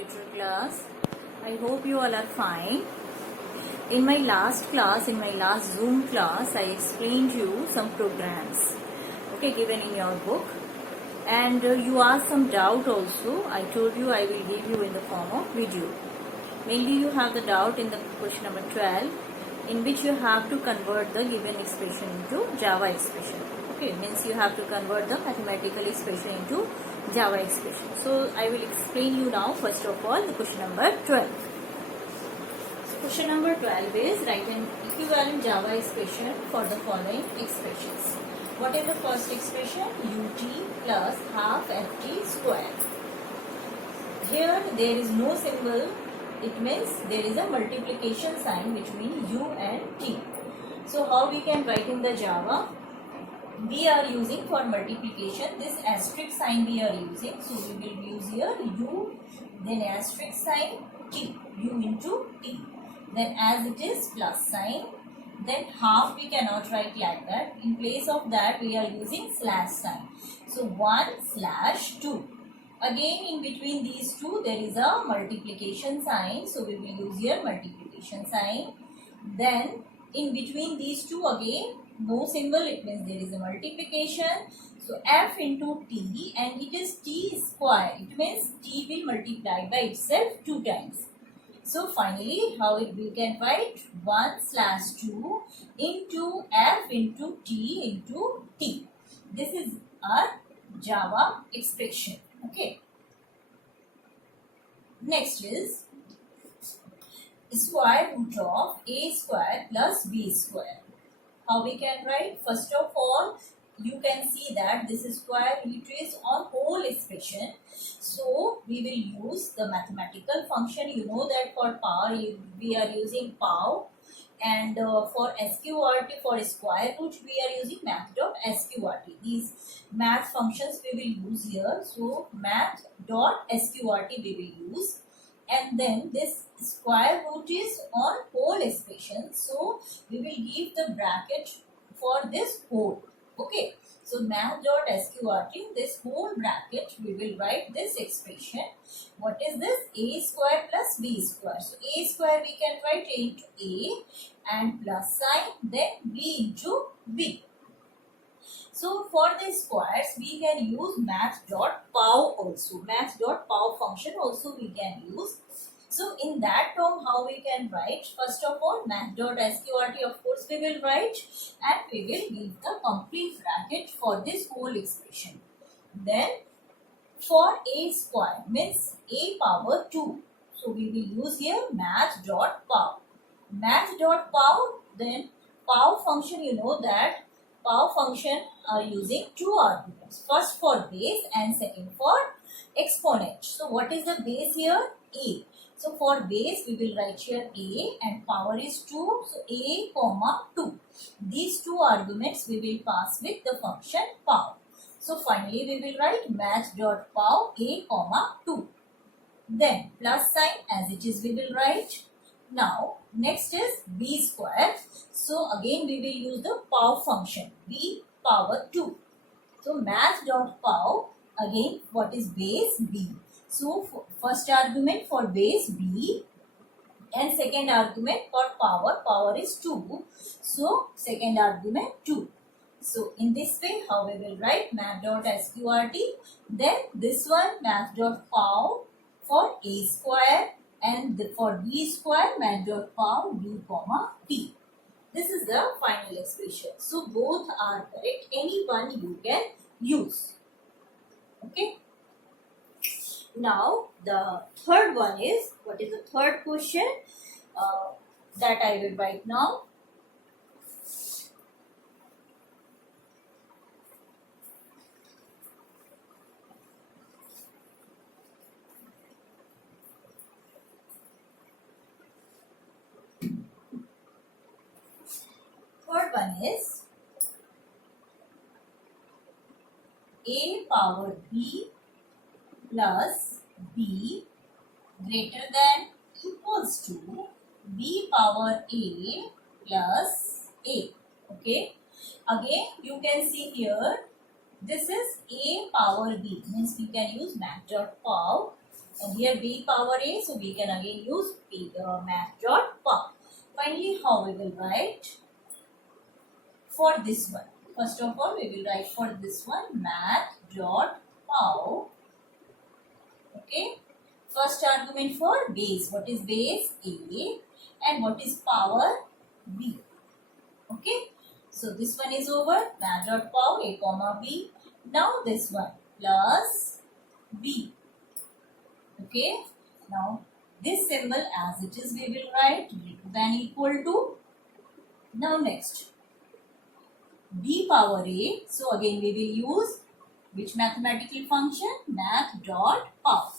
future class. I hope you all are fine. In my last class, in my last Zoom class, I explained you some programs, okay, given in your book. And you asked some doubt also. I told you I will give you in the form of video. Mainly you have the doubt in the question number 12, in which you have to convert the given expression into Java expression. Okay, means you have to convert the mathematical expression into Java expression. So I will explain you now first of all the question number 12. So question number 12 is write an equivalent Java expression for the following expressions. What is the first expression? ut plus half ft square. Here there is no symbol. It means there is a multiplication sign between u and t. So how we can write in the Java? We are using for multiplication this asterisk sign we are using. So we will use here u, then asterisk sign t, u into t. Then as it is plus sign, then half we cannot write like that. In place of that we are using slash sign. So 1/2. Again in between these two there is a multiplication sign. So we will use here multiplication sign. Then in between these two again no symbol, it means there is a multiplication. So f into t, and it is t square. It means t will multiply by itself 2 times. So finally how we can write 1/2 into f into t into t. This is our Java expression. Okay. Next is square root of a square plus b square. How we can write? First of all, you can see that this square root is on whole expression. So we will use the mathematical function. You know that for power we are using pow, and for sqrt, for square root we are using math.sqrt. These math functions we will use here. So math.sqrt we will use. And then this square root is on whole expression. So we will give the bracket for this whole. Okay. So math.sqrt, this whole bracket we will write this expression. What is this? A square plus b square. So a square we can write a into a and plus sign, then b into b. So for the squares we can use math.pow also. Math.pow function also we can use. So in that term how we can write? First of all math.sqrt of course we will write, and we will give the complete bracket for this whole expression. Then for a square means a power 2. So we will use here math.pow. Math.pow, then pow function, you know that pow function are using 2 arguments. First for base and second for exponent. So what is the base here? A. So for base we will write here a and power is 2. So a comma 2. These 2 arguments we will pass with the function pow. So finally we will write math.pow a comma 2. Then plus sign as it is we will write. Now next is b square. So again we will use the pow function, b power 2. So math.pow, again what is base? B. So first argument for base b and second argument for power is 2. So second argument 2. So in this way how we will write math.sqrt, then this one math.pow for a square, and for b square math.pow b comma t. This is the final expression. So both are correct. Any one you can use. Okay. Now the third one is, what is the third question that I will write now? Third one is a power b plus b greater than equals to b power a plus a. Okay. Again you can see here this is a power b, means we can use math.pow and here b power a, so we can again use math dot power. Finally, how we will write for this one? First of all, we will write for this one math dot power. Okay. First argument for base. What is base? A. And what is power? B. Okay. So this one is over. Math dot power a comma b. Now this one plus b. Okay. Now this symbol as it is we will write greater than equal to. Now next b power a. So again we will use which mathematical function? Math dot power.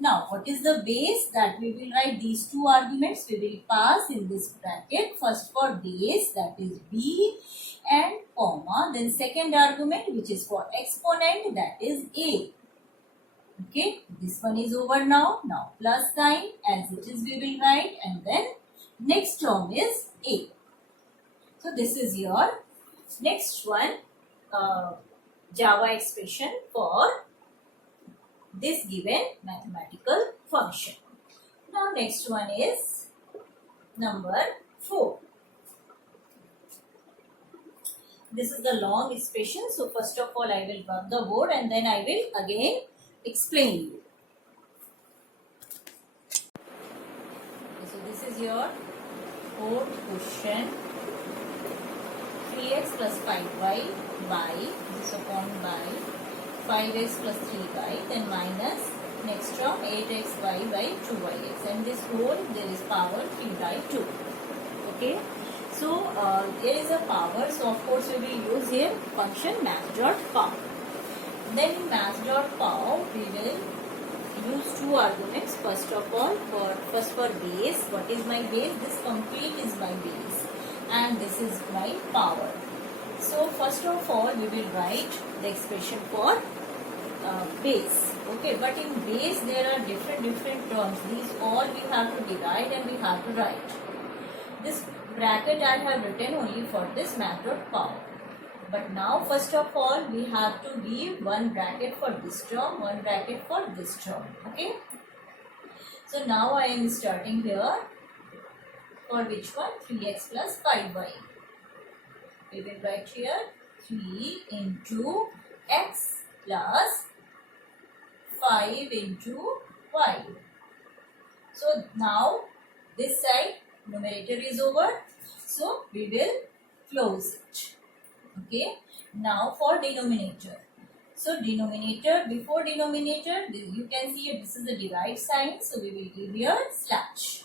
Now what is the base? That we will write these two arguments we will pass in this bracket. First for base, that is b, and comma, then second argument which is for exponent, that is a. Okay, this one is over now. Now plus sign as it is we will write, and then next term is a. So this is your next one Java expression for this given mathematical function. Now next one is number 4. This is the long expression. So first of all I will rub the board and then I will again explain you. So this is your fourth question. 3x plus 5y by, this upon by 5x plus 3y, then minus next term 8xy by 2yx, and this whole there is power 3 by 2. Okay, so there is a power, so of course we will use here function math dot power. Then in math dot power we will use two arguments. First of all, for base, what is my base? This complete is my base and this is my power. So first of all we will write the expression for base. Okay, but in base there are different terms. These all we have to divide and we have to write. This bracket I have written only for this math dot power. But now first of all we have to give one bracket for this term, one bracket for this term. Okay. So now I am starting here. For which one? 3x plus 5y. We will write here 3 into x plus 5 into y. So now this side numerator is over. So we will close it. Okay. Now for denominator. So denominator, before denominator, you can see this is the divide sign. So we will give here slash.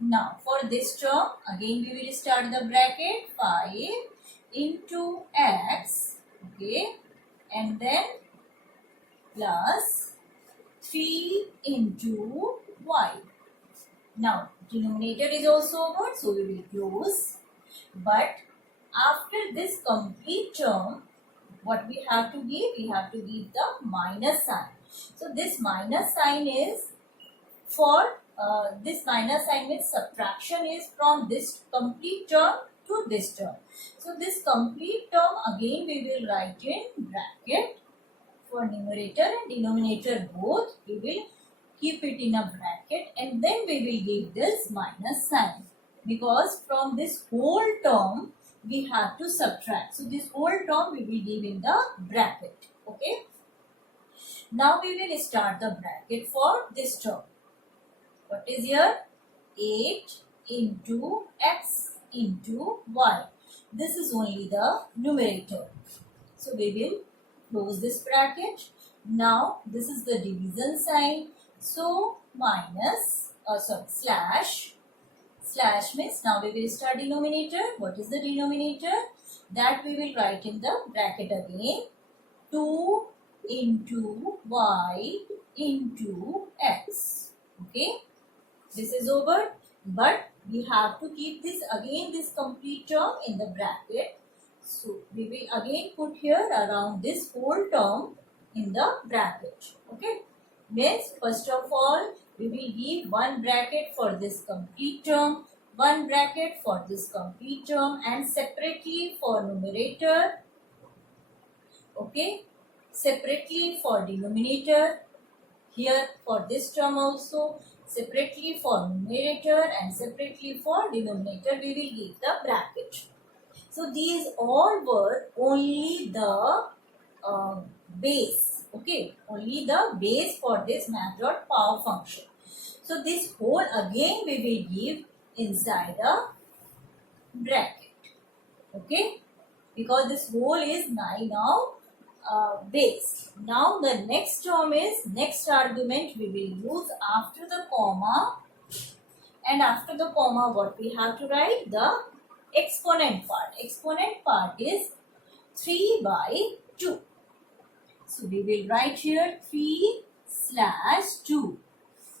Now for this term, again we will start the bracket 5 into x, okay, and then plus 3 into y. Now denominator is also over, so we will close. But after this complete term, what we have to give? We have to give the minus sign. So this minus sign is for this minus sign means subtraction is from this complete term to this term. So this complete term again we will write in bracket for numerator and denominator both. We will keep it in a bracket and then we will give this minus sign, because from this whole term we have to subtract. So this whole term we will give in the bracket. Okay. Now we will start the bracket for this term. What is here? 8 into x into y. This is only the numerator. So we will close this bracket. Now this is the division sign. So minus, slash. Slash means now we will start denominator. What is the denominator? That we will write in the bracket again. 2 into y into x. Okay. This is over, but we have to keep this again, this complete term in the bracket. So we will again put here around this whole term in the bracket. Okay. Means first of all we will give one bracket for this complete term, one bracket for this complete term, and separately for numerator. Okay. Separately for denominator. Here for this term also, separately for numerator and separately for denominator, we will give the bracket. So these all were only the base, okay, only the base for this math.pow function. So this whole again we will give inside a bracket, okay, because this whole is now base. Now the next term is, next argument we will use after the comma, and after the comma what we have to write? The exponent part. Exponent part is 3 by 2. So we will write here 3/2.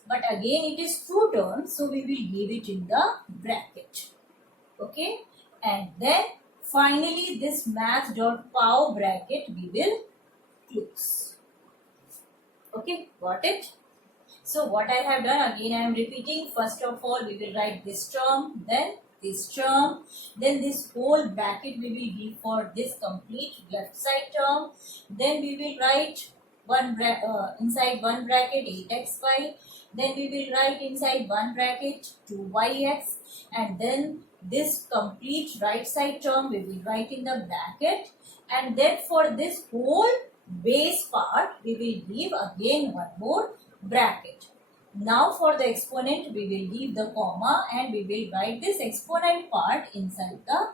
But again it is two terms, so we will give it in the bracket. Okay, and then finally this math.pow bracket we will close. Okay, got it? So what I have done, again I am repeating. First of all we will write this term, then this term, then this whole bracket we will give for this complete left side term. Then we will write inside one bracket 8xy. Then we will write inside one bracket 2yx, and then this complete right side term we will write in the bracket, and then for this whole base part we will give again one more bracket. Now for the exponent we will leave the comma and we will write this exponent part inside the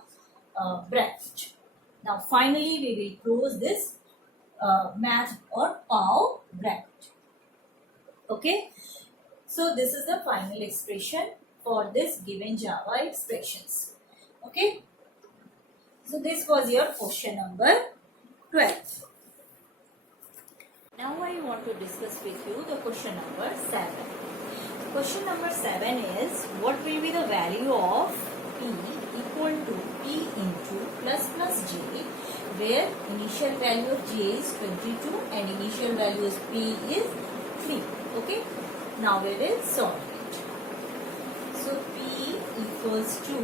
bracket. Now finally we will close this math.pow bracket. Okay, so this is the final expression for this given Java expressions. Okay, so this was your question number 12. Now I want to discuss with you the question number 7. Question number 7 is, what will be the value of p equal to p into plus j, where initial value of j is 22 and initial value of p is 3. Okay, now we will solve it. So p equals to,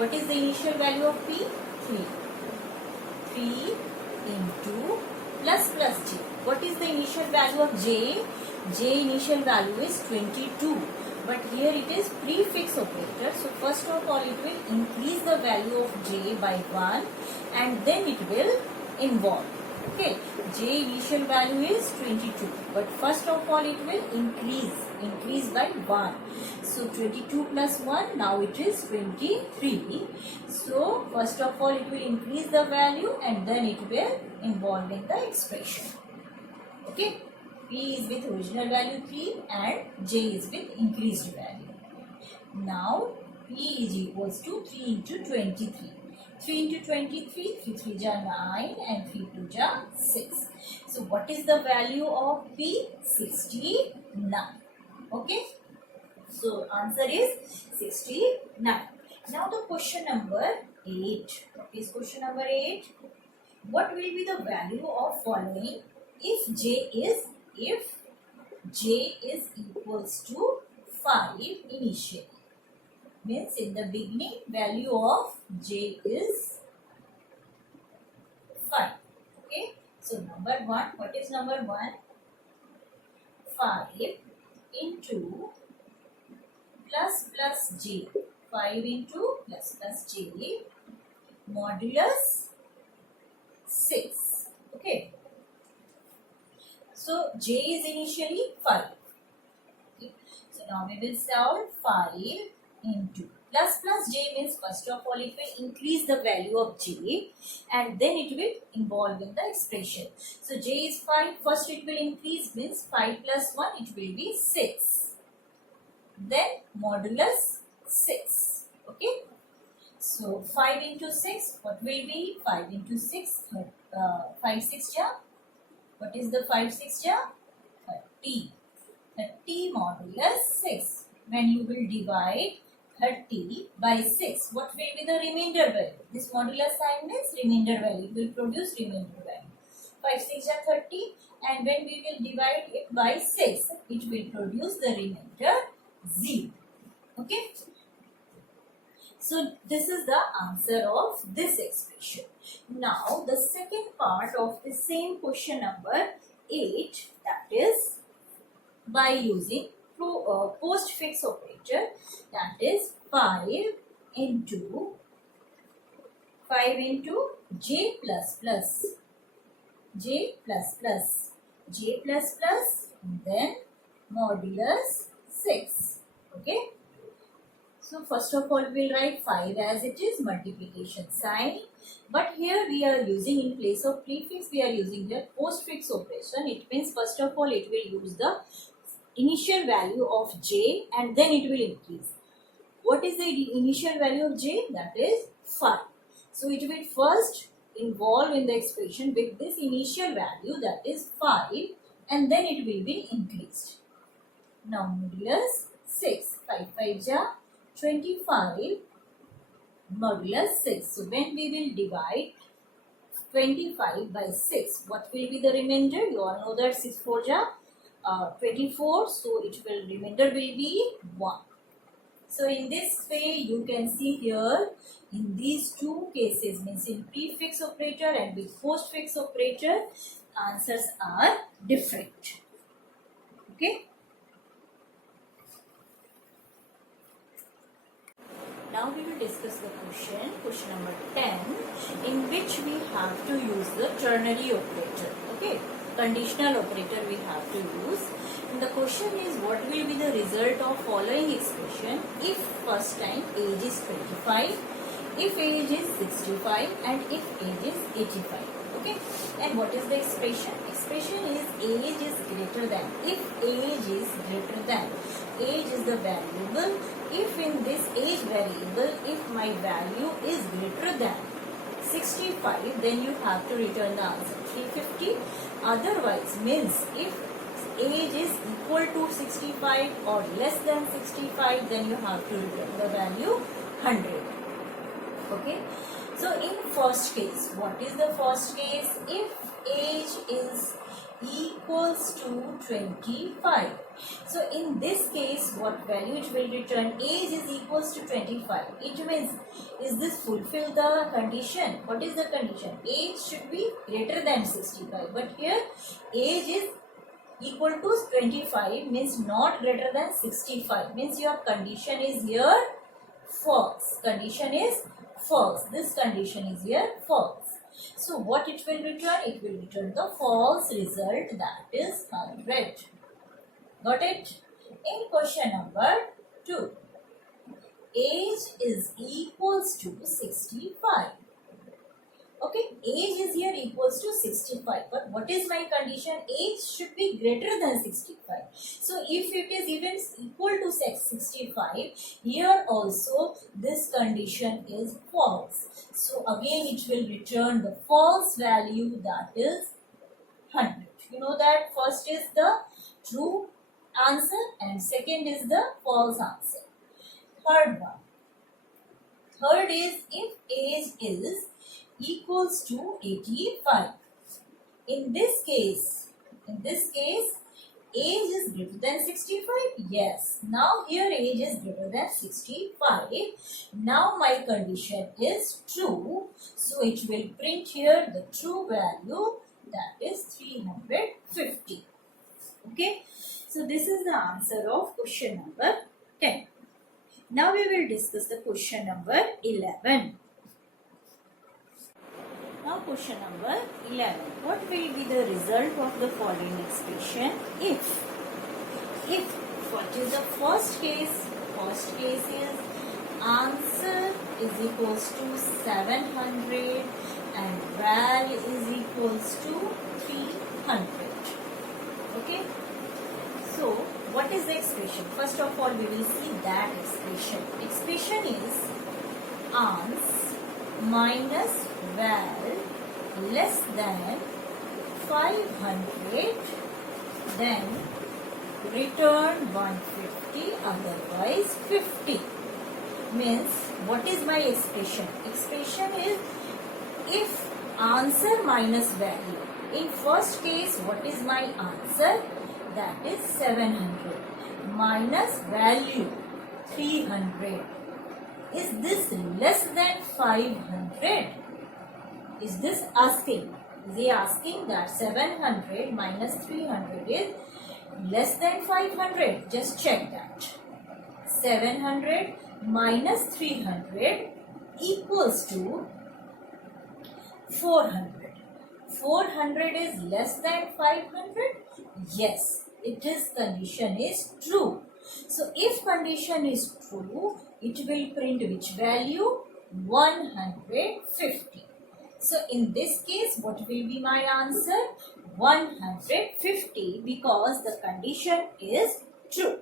what is the initial value of p? 3. 3 into plus j. What is the initial value of j? J initial value is 22. But here it is prefix operator. So first of all it will increase the value of j by 1 and then it will involve. Okay, j initial value is 22. But first of all it will increase by 1. So 22 plus 1, now it is 23. So first of all it will increase the value and then it will involve in the expression. Okay, p is with original value 3 and j is with increased value. Now p is equals to 3 into 23. 3 into 23, 3 3 ja 9 and 3 2 ja 6. So what is the value of p? 69. Okay, so answer is 69. Now the question number 8. What is question number 8? What will be the value of following if j is equals to 5 initially? Means in the beginning value of j is 5. Okay, so number 1, what is number 1? 5 into plus j. 5 into plus j modulus 6. Okay, so j is initially 5. Okay. So now we will solve 5 into plus j means first of all it will increase the value of j and then it will involve in the expression. So j is 5, first it will increase means 5 plus 1 it will be 6. Then modulus 6. Okay. So 5 into 6, what will be 5 into 6? 5 6 ja. What is the 5 6 ja? 30. 30 modulus 6. When you will divide 30 by 6, what will be the remainder value? This modulus sign means remainder value. It will produce remainder value. 5 6 ja 30, and when we will divide it by 6, it will produce the remainder 0. Okay. So this is the answer of this expression. Now the second part of the same question number 8, that is by using postfix operator, that is 5 into j plus plus, j plus plus, j plus plus, then modulus 6. Okay. So first of all we will write 5 as it is, multiplication sign. But here we are using, in place of prefix we are using here postfix operation. It means first of all it will use the initial value of j and then it will increase. What is the initial value of j? That is 5. So it will first involve in the expression with this initial value, that is 5, and then it will be increased. Now modulus 6, 5 5 ja 25 modulus 6. So when we will divide 25 by 6, what will be the remainder? You all know that 6 4 ja 24. So it will, remainder will be 1. So in this way you can see here in these two cases, means in prefix operator and with postfix operator, answers are different. Okay. Now we will discuss the question number 10, in which we have to use the ternary operator. Okay, conditional operator we have to use. And the question is, what will be the result of following expression if first time age is 25, if age is 65, and if age is 85. Okay, and what is the expression? Expression is age is greater than, if age is greater than, age is the variable. If in this age variable, if my value is greater than 65, then you have to return the answer 350. Otherwise, means if age is equal to 65 or less than 65, then you have to return the value 100. Okay. So in first case, what is the first case? If age is equals to 25. So in this case, what value it will return? Age is equals to 25. It means, is this fulfill the condition? What is the condition? Age should be greater than 65. But here age is equal to 25, means not greater than 65. Means your condition is here false. Condition is false. This condition is here false. So what it will return? It will return the false result, that is 100. Got it? In question number 2, age is equals to 65. Okay, age is here equals to 65. But what is my condition? Age should be greater than 65. So if it is even equal to 65, here also this condition is false. So again it will return the false value, that is 100. You know that first is the true answer and second is the false answer. Third one. Third is, if age is equals to 85. In this case, age is greater than 65. Yes. Now here age is greater than 65. Now my condition is true. So it will print here the true value, that is 350. Okay. So this is the answer of question number 10. Now we will discuss the question number 11. Now question number 11. What will be the result of the following expression if what is the first case? First case is answer is equals to 700 and val is equals to 300. Okay. So what is the expression? First of all we will see that expression. Expression is ans minus val less than 500, then return 150, otherwise 50. Means, what is my expression? Expression is if answer minus value. In first case, what is my answer? That is 700 minus value 300. Is this less than 500? Is this asking? Is he asking that 700 minus 300 is less than 500? Just check that. 700 minus 300 equals to 400. 400 is less than 500? Yes, it is, condition is true. So if condition is true, it will print which value? 150. So in this case, what will be my answer? 150, because the condition is true.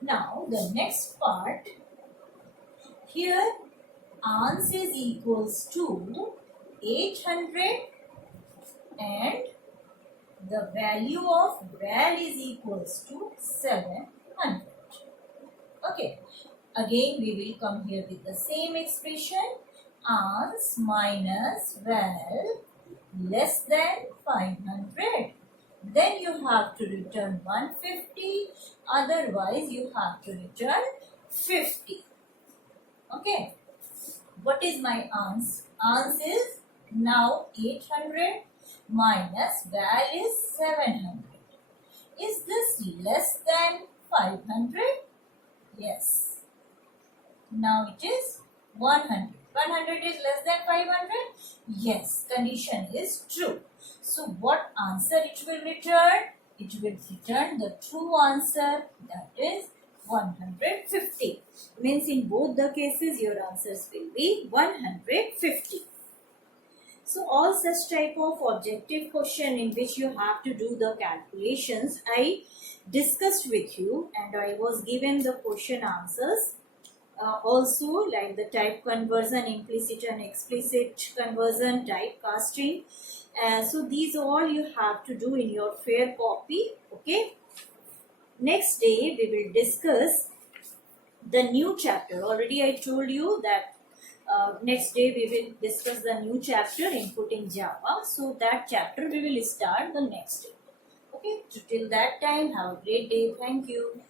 Now the next part, here ans is equals to 800 and the value of val is equals to 700. Okay, again we will come here with the same expression, ans minus val less than 500. Then you have to return 150, otherwise you have to return 50. Okay, what is my ans? Ans is now 800 minus val is 700. Is this less than 500? Yes. Now it is 100. 100 is less than 500? Yes, condition is true. So what answer it will return? It will return the true answer, that is 150. Means in both the cases your answers will be 150. So all such type of objective question in which you have to do the calculations, I discussed with you and I was given the question answers. Also like the type conversion, implicit and explicit conversion, type casting. So these all you have to do in your fair copy. Okay. Next day we will discuss the new chapter. Already I told you that next day we will discuss the new chapter, input in Java. So that chapter we will start the next day. Okay. So till that time, have a great day. Thank you.